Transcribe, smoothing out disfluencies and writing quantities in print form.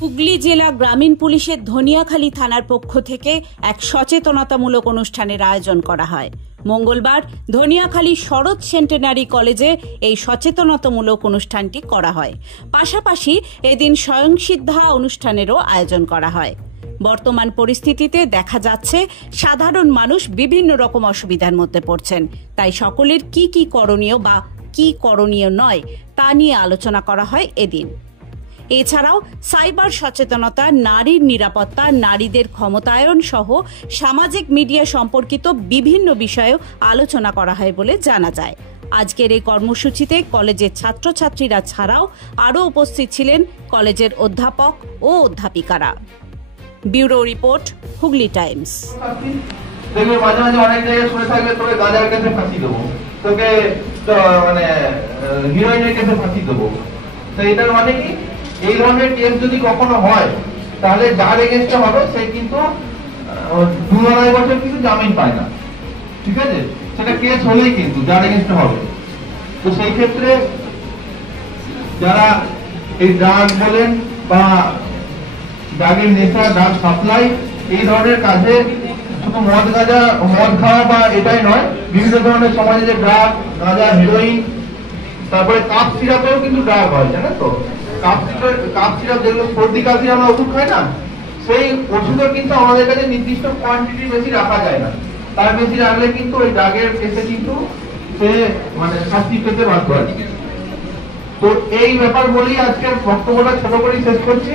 হুগলি জেলা গ্রামীণ পুলিশের ধনিয়াখালী থানার পক্ষ থেকে এক সচেতনতামূলক অনুষ্ঠানের আয়োজন করা হয়। মঙ্গলবার ধনিয়াখালী শরৎ সেন্টেনারি কলেজে এই সচেতনতামূলক অনুষ্ঠানটি করা হয়। পাশাপাশি এদিন স্বয়ংসিদ্ধা অনুষ্ঠানেরও আয়োজন করা হয়। বর্তমান পরিস্থিতিতে দেখা যাচ্ছে সাধারণ মানুষ বিভিন্ন রকম অসুবিধার মধ্যে পড়ছেন, তাই সকলের কি কি করণীয় বা কি করণীয় নয় তা নিয়ে আলোচনা করা হয় এদিন। এছাড়াও সাইবার সচেতনতা, নারীর নিরাপত্তা, নারীদের ক্ষমতায়ন সহ সামাজিক মিডিয়া সম্পর্কিত বিভিন্ন বিষয়েও আলোচনা করা হয় বলে জানা যায়। আজকের এই কর্মসূচিতে কলেজের ছাত্রছাত্রীরা ছাড়াও আরও উপস্থিত ছিলেন কলেজের অধ্যাপক ও অধ্যাপিকারা। Bureau report, Hooghly times. মাঝে মাঝে অনেক জায়গায় শুনে থাকবে তোকে গাঁজার কাছে ফাঁসি দেবো, তোকে মানে হিরোইনের কাছে ফাঁসি দেবো। তো এটার মানে কি, এই ধরনের কেস যদি কখনো হয় তাহলে যার এগেন্সটে হবে সে কিন্তু 2-2.5 বছর কিন্তু জামিন পায় না। ঠিক আছে, সেটা কেস হলেই কিন্তু যার এগেন্সটে হবে। তো সেই ক্ষেত্রে যারা এই ড্রাগ বলেন বা ড্রাগের নেশা, ড্রাগ সাপ্লাই, এই ধরনের কাজে শুধু মদ খাওয়া বা এটাই নয়, বিভিন্ন ধরনের সমাজে যে ড্রাগ, গাঁজা, হেরোইন, তারপরে কাপ সিরাপেও কিন্তু ড্রাগ হয়, জানেন তো? কাপ সিরাপ যেগুলো সর্দি কাশি আমরা ওষুধ খাই না, সেই ওষুধও কিন্তু আমাদের কাছে নির্দিষ্ট কোয়ান্টিটি বেশি রাখা যায় না। তার বেশি রাখলে কিন্তু ওই ড্রাগের কেসে কিন্তু সে মানে শাস্তি পেতে বাধ্য হয়। তো এই ব্যাপার বলেই আজকের বক্তব্যটা ছোট করেই শেষ করছি।